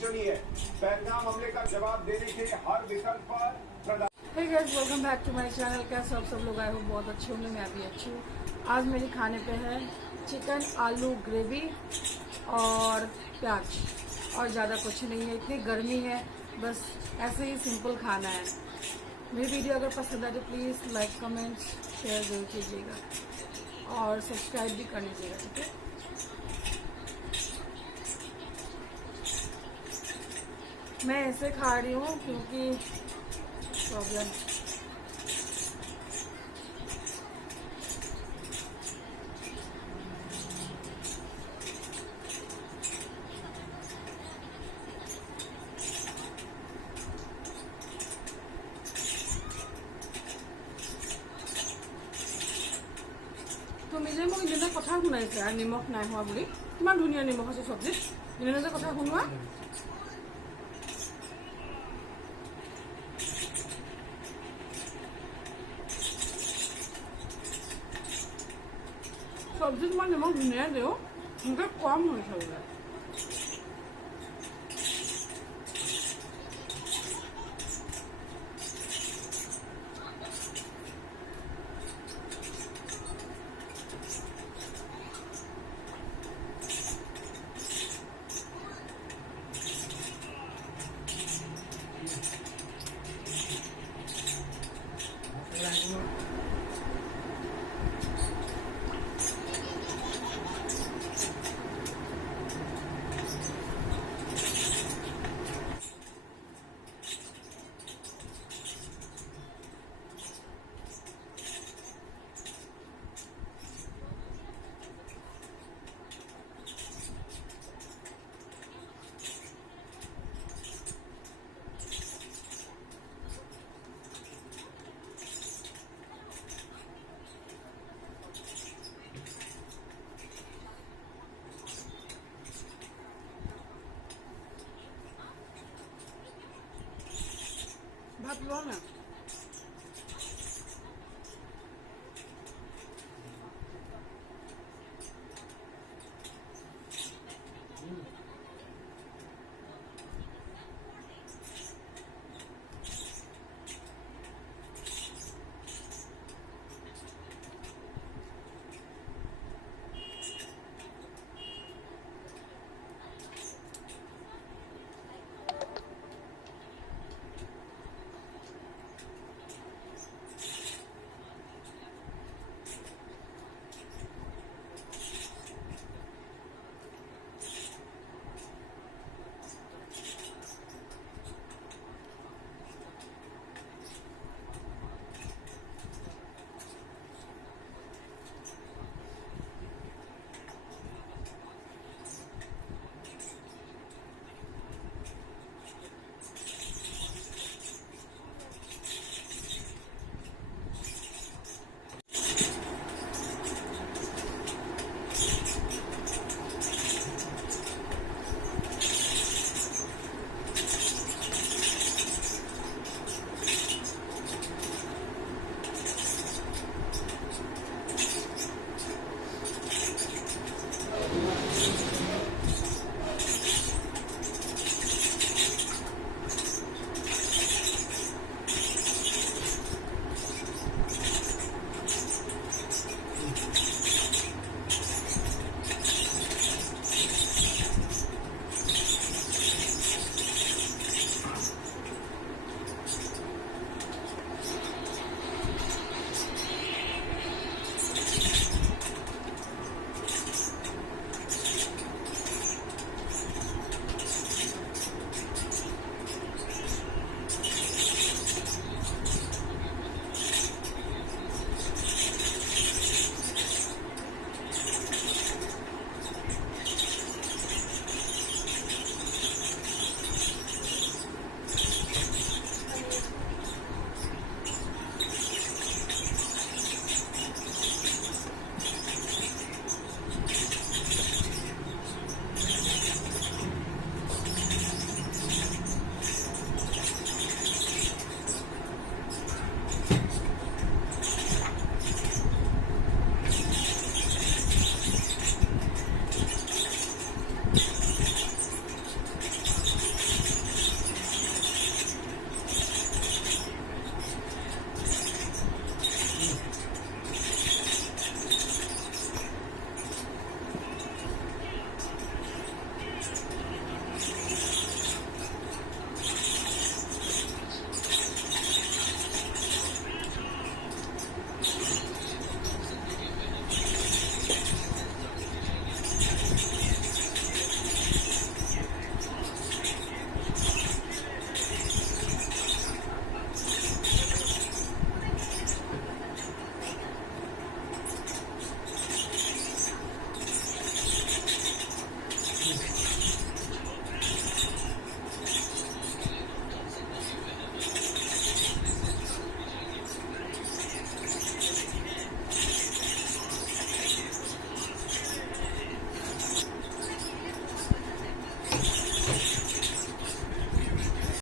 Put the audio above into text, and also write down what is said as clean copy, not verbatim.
चली है। पहलगाम हमले का जवाब देने के हर विकल्प पर प्रधान। Hey guys, welcome back to my channel. कैसे आप सब लोग आए हो? बहुत अच्छे होंगे, मैं भी अच्छी हूँ। आज मेरे खाने पे है चिकन आलू ग्रेवी और प्याज, और ज़्यादा कुछ नहीं है। इतनी गर्मी है, बस ऐसे ही सिंपल खाना है। मेरी वीडियो अगर पसंद आए तो प्लीज़ लाइक कमेंट शेयर जरूर कीजिएगा और सब्सक्राइब भी कर लीजिएगा, ठीक है। मैं ऐसे खा रही हूँ क्योंकि प्रॉब्लम তুমি যে মোক ইদিনা কথা শুনাইছা নিমখ নাই হোৱা বুলি, কিমান ধুনীয়া নিমখ আছে চব্জিত, ইদিনা যে কথা শুনোৱা। চব্জিত মই নিমখ ধুনীয়া দিওঁ, মোকে কম হৈছে বোলে। ভাত লোৱা না।